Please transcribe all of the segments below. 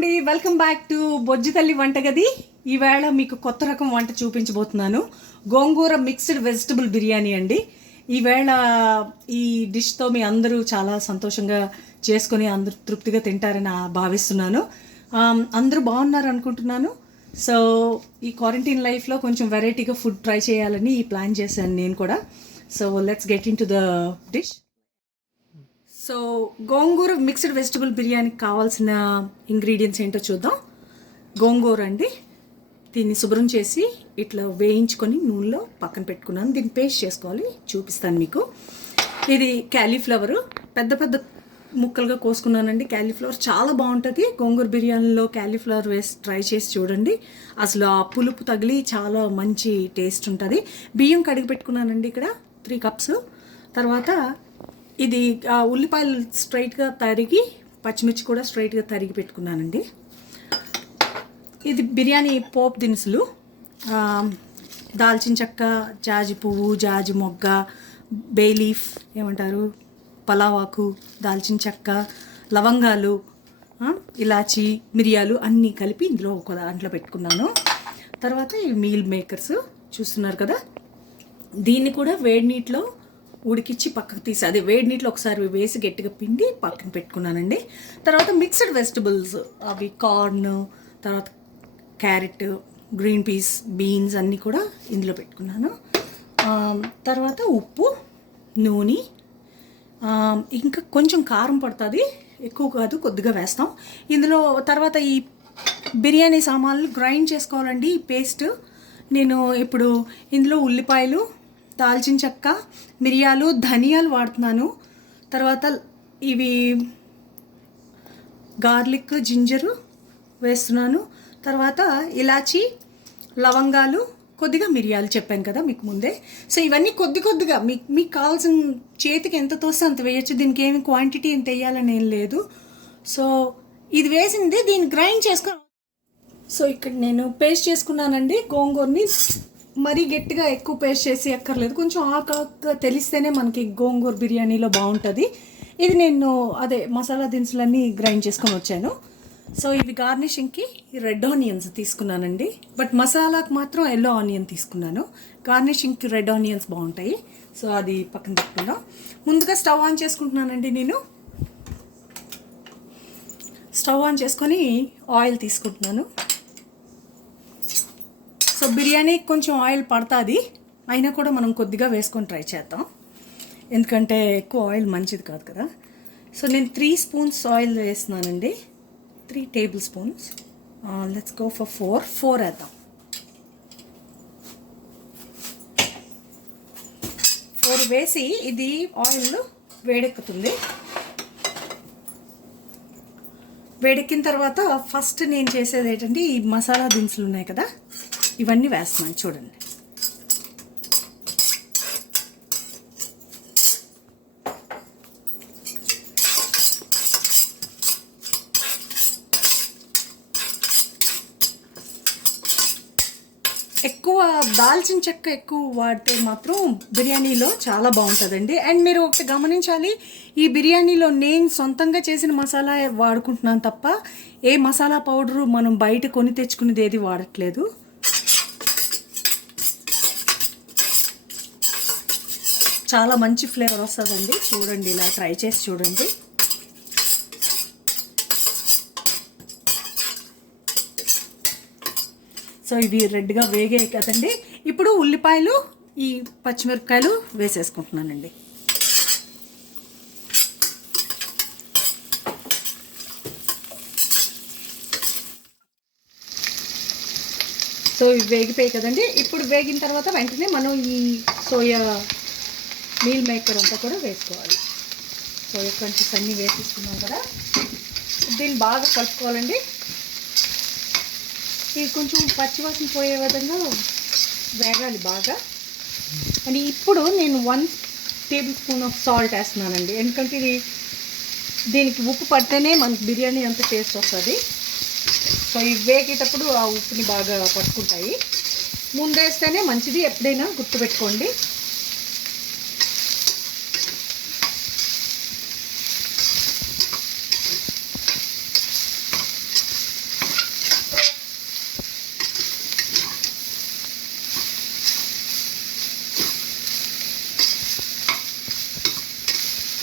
అండి, welcome back to బొజ్జి తల్లి వంటగది. ఈవేళ మీకు కొత్త రకం వంట చూపించబోతున్నాను. గోంగూర మిక్స్డ్ వెజిటబుల్ బిర్యానీ అండి. ఈవేళ ఈ డిష్తో మీ అందరూ చాలా సంతోషంగా చేసుకొని అందరూ తృప్తిగా తింటారని భావిస్తున్నాను. అందరూ బాగున్నారు అనుకుంటున్నాను. సో ఈ క్వారంటైన్ లైఫ్లో కొంచెం వెరైటీగా ఫుడ్ ట్రై చేయాలని ప్లాన్ చేశాను నేను కూడా. So let's get in to the dish. So gongura mixed vegetable బిర్యానీకి కావాల్సిన ఇంగ్రీడియంట్స్ ఏంటో చూద్దాం. గోంగూర అండి, దీన్ని శుభ్రం చేసి ఇట్లా వేయించుకొని నూనెలో పక్కన పెట్టుకున్నాను. దీన్ని పేస్ట్ చేసుకోవాలి, చూపిస్తాను మీకు. ఇది క్యాలీఫ్లవరు పెద్ద పెద్ద ముక్కలుగా కోసుకున్నానండి. క్యాలీఫ్లవర్ చాలా బాగుంటుంది. గోంగూర బిర్యానీలో క్యాలీఫ్లవర్ వేసి ట్రై చేసి చూడండి. అసలు ఆ పులుపు తగిలి చాలా మంచి టేస్ట్ ఉంటుంది. బియ్యం కడిగి పెట్టుకున్నానండి ఇక్కడ 3 కప్స్. తర్వాత ఇది ఉల్లిపాయలు స్ట్రైట్గా తరిగి, పచ్చిమిర్చి కూడా స్ట్రైట్గా తరిగి పెట్టుకున్నానండి. ఇది బిర్యానీ పోపు దినుసులు, దాల్చిన చెక్క, జాజి పువ్వు, జాజి మొగ్గ, బే లీఫ్ ఏమంటారు, పలావాకు, దాల్చిన చెక్క, లవంగాలు, ఇలాచి, మిరియాలు అన్నీ కలిపి ఇందులో ఒక దాంట్లో పెట్టుకున్నాను. తర్వాత ఈ మీల్ మేకర్స్ చూస్తున్నారు కదా, దీన్ని కూడా వేడి నీటిలో ఉడికిచ్చి పక్కకు తీసి, అదే వేడి నీటిలో ఒకసారి వేసి గట్టిగా పిండి పక్కన పెట్టుకున్నానండి. తర్వాత మిక్స్డ్ వెజిటబుల్స్, అవి కార్న్, తర్వాత క్యారెట్, గ్రీన్ పీస్, బీన్స్ అన్నీ కూడా ఇందులో పెట్టుకున్నాను. తర్వాత ఉప్పు, నూనె, ఇంకా కొంచెం కారం పడుతుంది, ఎక్కువ కాదు, కొద్దిగా వేస్తాం ఇందులో. తర్వాత ఈ బిర్యానీ సామాన్లు గ్రైండ్ చేసుకోవాలండి. ఈ పేస్ట్ నేను ఇప్పుడు ఇందులో ఉల్లిపాయలు, దాల్చిన చెక్క, మిరియాలు, ధనియాలు వాడుతున్నాను. తర్వాత ఇవి గార్లిక్, జింజరు వేస్తున్నాను. తర్వాత ఇలాచి, లవంగాలు, కొద్దిగా మిరియాలు చెప్పాను కదా మీకు ముందే. సో ఇవన్నీ కొద్దిగా మీకు కావాల్సిన చేతికి ఎంత తోస్తే అంత వేయచ్చు. దీనికి ఏమి క్వాంటిటీ ఎంత వేయాలని ఏం లేదు. సో ఇది వేసింది దీన్ని గ్రైండ్ చేసుకుని, సో ఇక్కడ నేను పేస్ట్ చేసుకున్నానండి. గోంగూరని మరీ గట్టిగా ఎక్కువ పేస్ట్ చేసి ఎక్కర్లేదు, కొంచెం ఆకుగా తెలిస్తేనే మనకి గోంగూర బిర్యానీలో బాగుంటుంది. ఇది నేను అదే మసాలా దినుసులన్నీ గ్రైండ్ చేసుకొని వచ్చాను. సో ఇవి గార్నిషింగ్కి రెడ్ ఆనియన్స్ తీసుకున్నానండి, బట్ మసాలాకు మాత్రం ఎల్లో ఆనియన్ తీసుకున్నాను. గార్నిషింగ్కి రెడ్ ఆనియన్స్ బాగుంటాయి. సో అది పక్కన పెట్టుకుందాం. ముందుగా స్టవ్ ఆన్ చేసుకుంటున్నానండి. నేను స్టవ్ ఆన్ చేసుకొని ఆయిల్ తీసుకుంటున్నాను. సో బిర్యానీకి కొంచెం ఆయిల్ పడుతుంది, అయినా కూడా మనం కొద్దిగా వేసుకొని ట్రై చేద్దాం, ఎందుకంటే ఎక్కువ ఆయిల్ మంచిది కాదు కదా. సో నేను 3 స్పూన్స్ ఆయిల్ వేస్తున్నానండి, 3 table spoons. Let's go for 4 వేద్దాం. 4 వేసి ఇది ఆయిల్ వేడెక్కుతుంది. వేడెక్కిన తర్వాత ఫస్ట్ నేను చేసేది ఏంటంటే, ఈ మసాలా దినుసులు ఉన్నాయి కదా, ఇవన్నీ వేస్తున్నాను చూడండి. ఎక్కువ దాల్చిన చెక్క ఎక్కువ వాడితే మాత్రం బిర్యానీలో చాలా బాగుంటుందండి. అండ్ మీరు ఒకటి గమనించాలి, ఈ బిర్యానీలో నేను సొంతంగా చేసిన మసాలా వాడుకుంటున్నాను తప్ప ఏ మసాలా పౌడరు మనం బయట కొని తెచ్చుకునేది ఏది వాడట్లేదు. చాలా మంచి ఫ్లేవర్ వస్తుందండి. చూడండి, ఇలా ట్రై చేసి చూడండి. సో ఇవి రెడ్గా వేగాయి కదండి. ఇప్పుడు ఉల్లిపాయలు, ఈ పచ్చిమిరపకాయలు వేసేసుకుంటున్నానండి. సో ఇవి వేగిపోయాయి కదండి. ఇప్పుడు వేగిన తర్వాత వెంటనే మనం ఈ సోయా మీల్ మేకర్ అంతా కూడా వేసుకోవాలి. సోయా క్రంచెస్ అన్నీ వేసేసుకున్నాం కదా, దీన్ని బాగా కలుపుకోవాలండి. ఇది కొంచెం పచ్చివాసన పోయే విధంగా వేగాలి బాగా. అని ఇప్పుడు నేను 1 టేబుల్ స్పూన్ ఆఫ్ సాల్ట్ వేస్తున్నానండి, ఎందుకంటే ఇది దీనికి ఉప్పు పడితేనే మనకి బిర్యానీ అంత టేస్ట్ వస్తుంది. సో ఇవి వేగేటప్పుడు ఆ ఉప్పుని బాగా పట్టుకుంటాయి. ముందేస్తేనే మంచిది, ఎప్పుడైనా గుర్తుపెట్టుకోండి.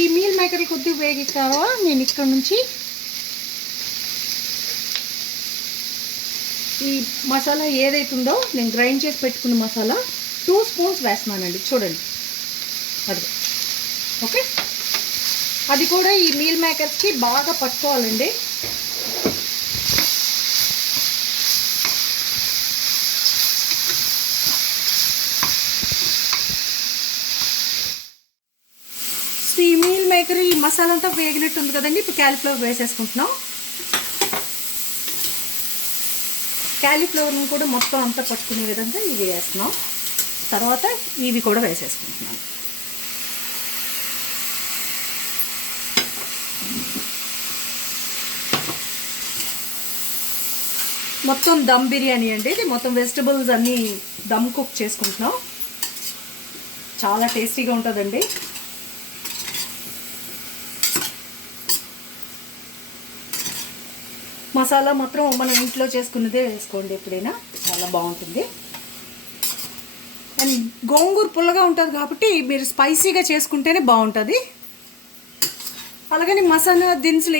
ఈ మీల్ మేకర్ కొద్దిగా వేగిస్తావా నేను ఇక్కడ నుంచి ఈ మసాలా ఏదైతుందో నేను గ్రైండ్ చేసి పెట్టుకున్న మసాలా 2 స్పూన్స్ వేస్తున్నానండి. చూడండి అది ఓకే. అది కూడా ఈ మీల్ మేకర్స్కి బాగా పట్టుకోవాలండి. ఈ మీల్ మేకర్ ఈ మసాలా అంతా వేగినట్టు ఉంది కదండి. ఇప్పుడు క్యాలీఫ్లవర్ వేసేసుకుంటున్నాం. క్యాలీఫ్లవర్ని కూడా మొత్తం అంతా పట్టుకునే విధంగా ఇవి వేస్తున్నాం. తర్వాత ఇవి కూడా వేసేసుకుంటున్నాను. మొత్తం దమ్ బిర్యానీ అండి ఇది. మొత్తం వెజిటబుల్స్ అన్నీ దమ్ కుక్ చేసుకుంటున్నాం. చాలా టేస్టీగా ఉంటుందండి. మసాలా మాత్రం మనం ఇంట్లో చేసుకున్నదే వేసుకోండి ఎప్పుడైనా, చాలా బాగుంటుంది. అండ్ గోంగూర పుల్లగా ఉంటుంది కాబట్టి మీరు స్పైసీగా చేసుకుంటేనే బాగుంటుంది. అలాగని మసాలా దినుసులు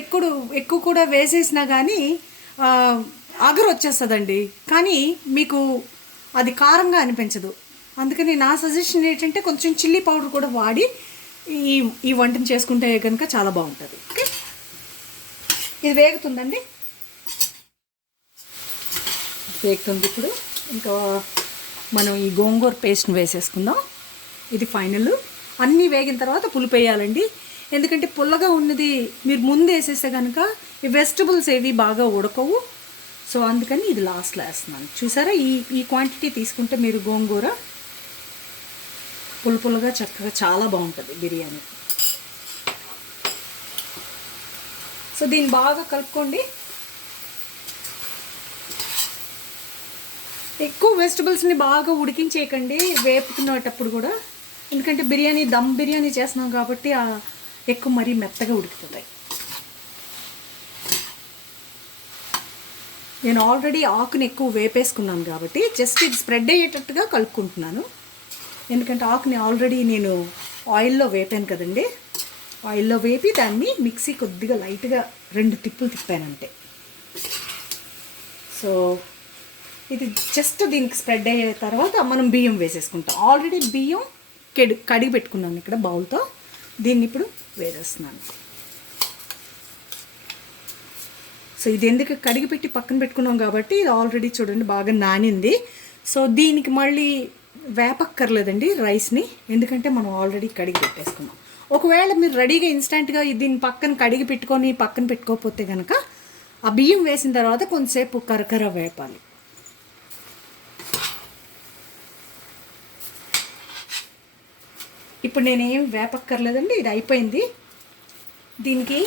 ఎక్కువ కూడా వేసేసినా కానీ అగరు వచ్చేస్తుందండి. కానీ మీకు అది కారంగా అనిపించదు. అందుకని నా సజెషన్ ఏంటంటే కొంచెం చిల్లీ పౌడర్ కూడా వాడి ఈ వంటను చేసుకుంటే కనుక చాలా బాగుంటుంది. ఓకే, ఇది వేగుతుందండి. వేగుతుంది. ఇప్పుడు ఇంకా మనం ఈ గోంగూర పేస్ట్ని వేసేసుకుందాం. ఇది ఫైనల్. అన్నీ వేగిన తర్వాత పులుపు వేయాలండి. ఎందుకంటే పుల్లగా ఉన్నది మీరు ముందు వేసేస్తే కనుక ఈ వెజిటబుల్స్ ఏవి బాగా ఉడకవు. సో అందుకని ఇది లాస్ట్లో వేస్తున్నాను. చూసారా, ఈ క్వాంటిటీ తీసుకుంటే మీరు గోంగూర పులుపులుగా చక్కగా చాలా బాగుంటుంది బిర్యానీ. సో దీన్ని బాగా కలుపుకోండి. ఎక్కువ వెజిటబుల్స్ని బాగా ఉడికించేయకండి వేపుకునేటప్పుడు కూడా. ఎందుకంటే దమ్ బిర్యానీ చేస్తున్నాం కాబట్టి ఎక్కువ మరీ మెత్తగా ఉడుకుతాయి. నేను ఆల్రెడీ ఆకుని ఎక్కువ వేపేసుకున్నాను కాబట్టి జస్ట్ ఇది స్ప్రెడ్ అయ్యేటట్టుగా కలుపుకుంటున్నాను. ఎందుకంటే ఆకుని ఆల్రెడీ నేను ఆయిల్లో వేపాను కదండి. ఆయిల్లో వేపి దాన్ని మిక్సీ కొద్దిగా లైట్గా 2 తిప్పులు తిప్పానంటే. సో ఇది జస్ట్ దీనికి స్ప్రెడ్ అయ్యే తర్వాత మనం బియ్యం వేసేసుకుంటాం. ఆల్రెడీ బియ్యం కడిగి పెట్టుకున్నాను ఇక్కడ బౌల్తో. దీన్ని ఇప్పుడు వేసేస్తున్నాను. సో ఇది ఎందుకు కడిగి పెట్టి పక్కన పెట్టుకున్నాం కాబట్టి ఇది ఆల్రెడీ చూడండి బాగా నానింది. సో దీనికి మళ్ళీ వేపక్కర్లేదండి రైస్ని, ఎందుకంటే మనం ఆల్రెడీ కడిగి పెట్టేసుకున్నాం. ఒకవేళ మీరు రెడీగా ఇన్స్టెంట్గా దీన్ని పక్కన కడిగి పెట్టుకొని పక్కన పెట్టుకోకపోతే కనుక ఆ బియ్యం వేసిన తర్వాత కొంతసేపు కరకర వేపాలి. ఇప్పుడు నేనేం వేపక్కర్లేదండి, ఇది అయిపోయింది. దీనికి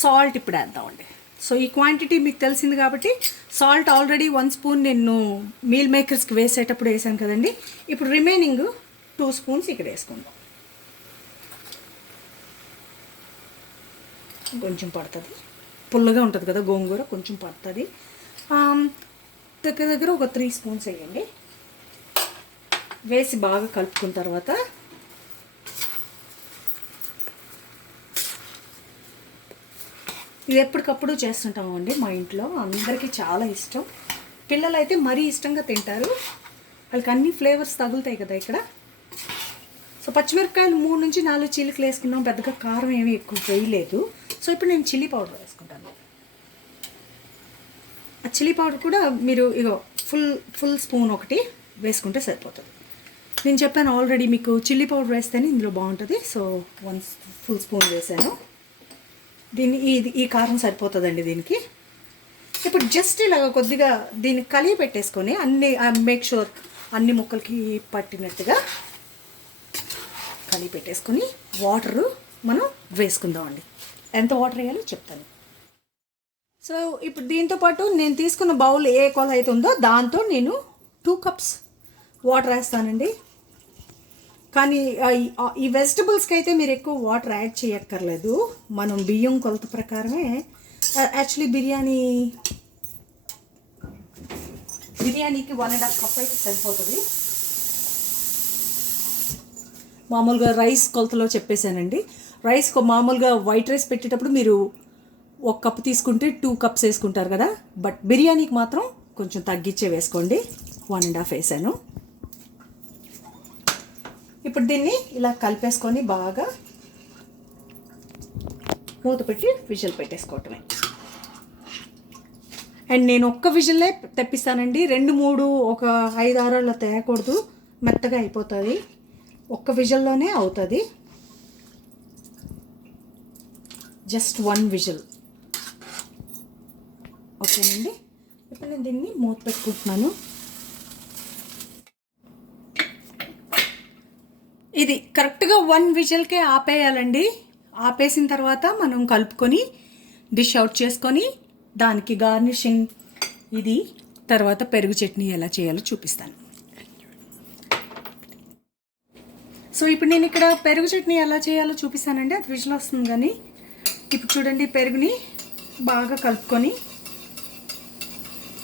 సాల్ట్ ఇప్పుడు వేద్దామండి. సో ఈ క్వాంటిటీ మీకు తెలిసింది కాబట్టి సాల్ట్ ఆల్రెడీ 1 స్పూన్ నేను మీల్ మేకర్స్కి వేసేటప్పుడు వేసాను కదండి. ఇప్పుడు రిమైనింగ్ 2 స్పూన్స్ ఇక్కడ వేసుకుందాం. కొంచెం పడుతుంది, పుల్లగా ఉంటుంది కదా గోంగూర, కొంచెం పడుతుంది. దగ్గర ఒక 3 స్పూన్స్ వేయండి. వేసి బాగా కలుపుకున్న తర్వాత ఇది ఎప్పటికప్పుడు చేస్తుంటామండి మా ఇంట్లో. అందరికీ చాలా ఇష్టం. పిల్లలు అయితే మరీ ఇష్టంగా తింటారు. వాళ్ళకి అన్ని ఫ్లేవర్స్ తగులుతాయి కదా ఇక్కడ. సో పచ్చిమిరపకాయలు 3 నుంచి 4 చీలికలు వేసుకున్నాం. పెద్దగా కారం ఏమీ ఎక్కువ వేయలేదు. సో ఇప్పుడు నేను చిల్లీ పౌడర్ వేసుకుంటాను. ఆ చిల్లీ పౌడర్ కూడా మీరు ఫుల్ స్పూన్ ఒకటి వేసుకుంటే సరిపోతుంది. నేను చెప్పాను ఆల్రెడీ మీకు చిల్లీ పౌడర్ వేస్తేనే ఇందులో బాగుంటుంది. సో 1 ఫుల్ స్పూన్ వేసాను. ఈ కారం సరిపోతుందండి దీనికి. ఇప్పుడు జస్ట్ ఇలాగ కొద్దిగా దీన్ని కలిగి పెట్టేసుకొని మేక్ షూర్ అన్ని ముక్కలకి పట్టినట్టుగా కలిగి పెట్టేసుకొని వాటరు మనం వేసుకుందామండి. ఎంత వాటర్ వేయాలో చెప్తాను. సో ఇప్పుడు దీంతో పాటు నేను తీసుకున్న బౌల్ ఏ కొల అయితే ఉందో దాంతో నేను 2 కప్స్ వాటర్ వేస్తానండి. కానీ ఈ వెజిటబుల్స్కి అయితే మీరు ఎక్కువ వాటర్ యాడ్ చేయక్కర్లేదు. మనం బియ్యం కొలత ప్రకారమే యాక్చువల్లీ బిర్యానీకి 1.5 కప్ అయితే సరిపోతుంది. మామూలుగా రైస్ కొలతలో చెప్పేశానండి. రైస్ మామూలుగా వైట్ రైస్ పెట్టేటప్పుడు మీరు 1 కప్ తీసుకుంటే 2 కప్స్ వేసుకుంటారు కదా, బట్ బిర్యానీకి మాత్రం కొంచెం తగ్గించే వేసుకోండి. 1.5 వేసాను. ఇప్పుడు దీన్ని ఇలా కలిపేసుకొని బాగా మూత పెట్టి విజిల్ పెట్టేసుకోవటమే. అండ్ నేను ఒక్క విజిల్లే తెప్పిస్తానండి, 2-3 ఒక 5-6 అలా తేయకూడదు, మెత్తగా అయిపోతుంది. ఒక్క విజిల్లోనే అవుతుంది. జస్ట్ 1 విజిల్ ఓకేనండి. ఇప్పుడు నేను దీన్ని మూత పెట్టుకుంటున్నాను. ఇది కరెక్ట్గా 1 విజిల్కే ఆపేయాలండి. ఆపేసిన తర్వాత మనం కలుపుకొని డిష్ అవుట్ చేసుకొని దానికి గార్నిషింగ్ ఇది తర్వాత పెరుగు చట్నీ ఎలా చేయాలో చూపిస్తాను. సో ఇప్పుడు నేను ఇక్కడ పెరుగు చట్నీ ఎలా చేయాలో చూపిస్తానండి. అది విజిల్ వస్తుంది కానీ ఇప్పుడు చూడండి, పెరుగుని బాగా కలుపుకొని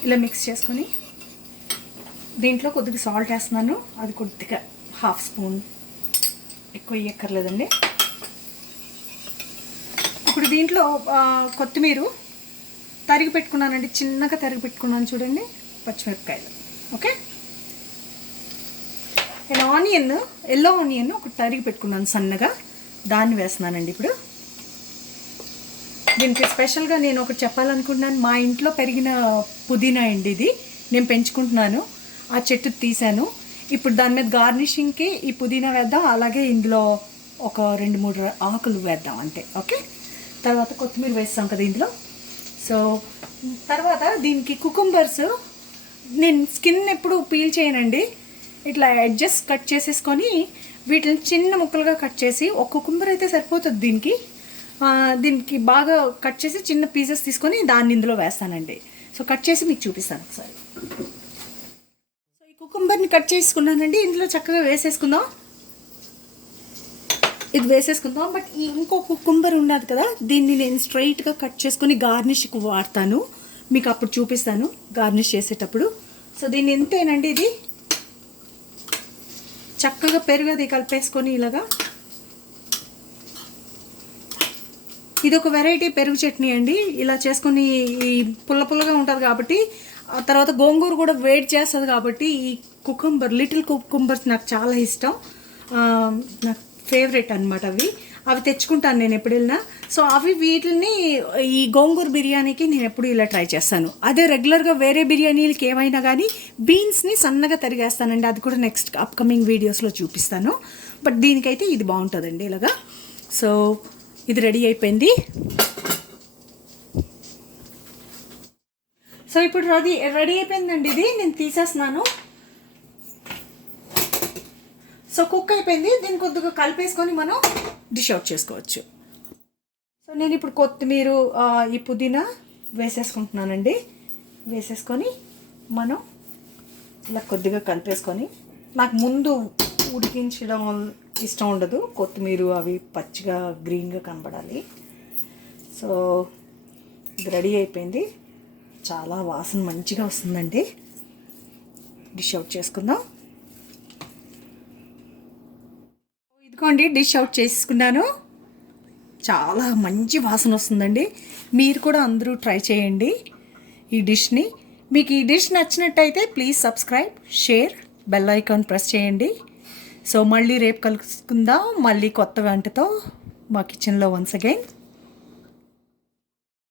ఇలా మిక్స్ చేసుకొని దీంట్లో కొద్దిగా సాల్ట్ వేస్తున్నాను. అది కొద్దిగా 1/2 స్పూన్, ఎక్కువ వేయక్కర్లేదండి. ఇప్పుడు దీంట్లో కొత్తిమీర తరిగి పెట్టుకున్నానండి, చిన్నగా తరిగి పెట్టుకున్నాను చూడండి, పచ్చిమిరపకాయలు. ఓకే, నేను ఆనియన్, ఎల్లో ఆనియన్ ఒకటి తరిగి పెట్టుకున్నాను సన్నగా, దాన్ని వేస్తున్నానండి. ఇప్పుడు దీనికి స్పెషల్గా నేను ఒకటి చెప్పాలనుకుంటున్నాను. మా ఇంట్లో పెరిగిన పుదీనా అండి, ఇది నేను పెంచుకుంటున్నాను, ఆ చెట్టు తీసాను. ఇప్పుడు దాని మీద గార్నిషింగ్కి ఈ పుదీనా వేద్దాం, అలాగే ఇందులో ఒక 2-3 ఆకులు వేద్దాం అంతే. ఓకే, తర్వాత కొత్తిమీర వేస్తాం కదా ఇందులో. సో తర్వాత దీనికి కుకుంబర్స్, నేను స్కిన్ ఎప్పుడు పీల్ చేయనండి, ఇట్లా ఎడ్జెస్ కట్ చేసేసుకొని వీటిని చిన్న ముక్కలుగా కట్ చేసి, ఒక కుకుంబర్ అయితే సరిపోతుంది దీనికి. దీనికి బాగా కట్ చేసి చిన్న పీసెస్ తీసుకొని దాన్ని ఇందులో వేస్తానండి. సో కట్ చేసి మీకు చూపిస్తాను ఒకసారి. సో ఈ కుకుంబర్ని కట్ చేసుకున్నానండి, ఇందులో చక్కగా వేసేసుకుందాం. ఇది వేసేసుకుందాం. బట్ ఈ ఇంకో కుకుంబర్ ఉన్నది కదా, దీన్ని నేను స్ట్రైట్గా కట్ చేసుకొని గార్నిష్కి వాడతాను, మీకు అప్పుడు చూపిస్తాను గార్నిష్ చేసేటప్పుడు. సో దీన్ని ఇంతేనండి, ఇది చక్కగా పెరుగు అది కలిపేసుకొని ఇలాగా. ఇది ఒక వెరైటీ పెరుగు చట్నీ అండి, ఇలా చేసుకొని ఈ పుల్లగా ఉంటుంది కాబట్టి, ఆ తర్వాత గోంగూర కూడా వేడి చేస్తుంది కాబట్టి ఈ కుకుంబర్, లిటిల్ కుకుంబర్స్ నాకు చాలా ఇష్టం, నాకు ఫేవరెట్ అనమాట. అవి తెచ్చుకుంటాను నేను ఎప్పుడు వెళ్ళినా. సో వీటిని ఈ గోంగూర బిర్యానీకి నేను ఎప్పుడు ఇలా ట్రై చేస్తాను. అదే రెగ్యులర్గా వేరే బిర్యానీలకి ఏమైనా కానీ బీన్స్ని సన్నగా తరిగేస్తానండి, అది కూడా నెక్స్ట్ అప్కమింగ్ వీడియోస్లో చూపిస్తాను. బట్ దీనికైతే ఇది బాగుంటుందండి ఇలాగా. సో ఇది రెడీ అయిపోయింది. సో ఇప్పుడు రెడీ అయిపోయిందండి, ఇది నేను తీసేస్తున్నాను. సో కుక్ అయిపోయింది, దీన్ని కొద్దిగా కలిపేసుకొని మనం డిష్ అవుట్ చేసుకోవచ్చు. సో నేను ఇప్పుడు కొత్తిమీర, ఈ పుదీనా వేసేసుకుంటున్నానండి. వేసేసుకొని మనం ఇలా కొద్దిగా కలిపేసుకొని, నాకు ముందు ఉడికించడం ఇష్టం ఉండదు, కొత్తిమీర అవి పచ్చిగా గ్రీన్గా కనబడాలి. సో ఇది రెడీ అయిపోయింది, చాలా వాసన మంచిగా వస్తుందండి. డిష్ అవుట్ చేసుకుందాం. ఇదిగోండి డిష్ అవుట్ చేసుకున్నాను, చాలా మంచి వాసన వస్తుందండి. మీరు కూడా అందరూ ట్రై చేయండి ఈ డిష్ని. మీకు ఈ డిష్ నచ్చినట్టయితే please subscribe, share, bell icon press చేయండి. సో మళ్ళీ రేపు కలుసుకుందాం, మళ్ళీ కొత్త వంటతో మా కిచెన్లో వన్స్ అగైన్.